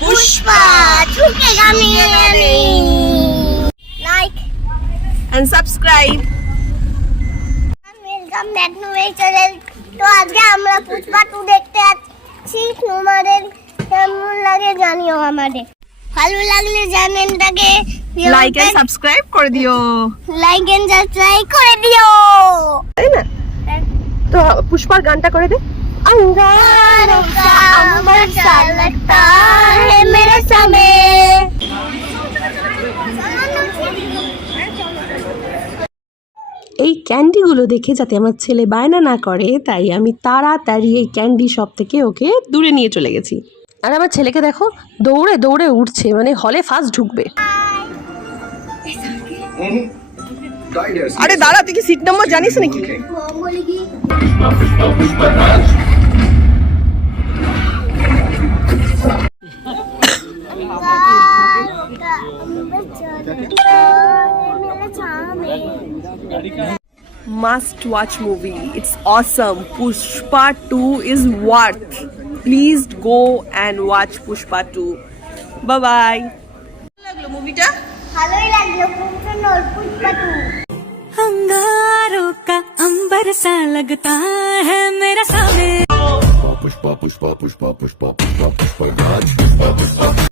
पुष्पा झुकेगा नहीं। Like and subscribe. Welcome back to my channel. তো আজকে আমরা পুষ্পা 2 দেখতে যাচ্ছি। তোমাদের কেমন লাগে জানিও আমাদের। ভালো লাগলে চ্যানেলটাকে Like and subscribe করে দিও। লাইক এন্ড সাবস্ক্রাইব করে দিও। তাই না? তো পুষ্পার গানটা করে দে। अंगारों का अंबर सा लगता है मेरे समय। এই ক্যান্ডিগুলো দেখে যাতে আমার ছেলে বায়না না করে তাই আমি তাড়াতাড়ি এই ক্যান্ডি শপ থেকে ওকে দূরে নিয়ে চলে গেছি। আর আমার ছেলেকে দেখো দৌড়ে দৌড়ে উঠছে, মানে হলে ফার্স্ট ঢুকবে। আরে দাঁড়া, তুই কি সিট নাম্বার জানিস নাকি? Must watch movie. It's awesome. Pushpa 2 is worth. Please go and watch Pushpa 2. Bye bye. লাগলো মুভিটা? ভালোই লাগলো। খুব সুন্দর পুষ্পা 2। अंगारों का अंबर सा लगता है मेरा सामने। पुष्पा पुष्पा पुष्पा पुष्पा पुष्पा पुष्पा पुष्पा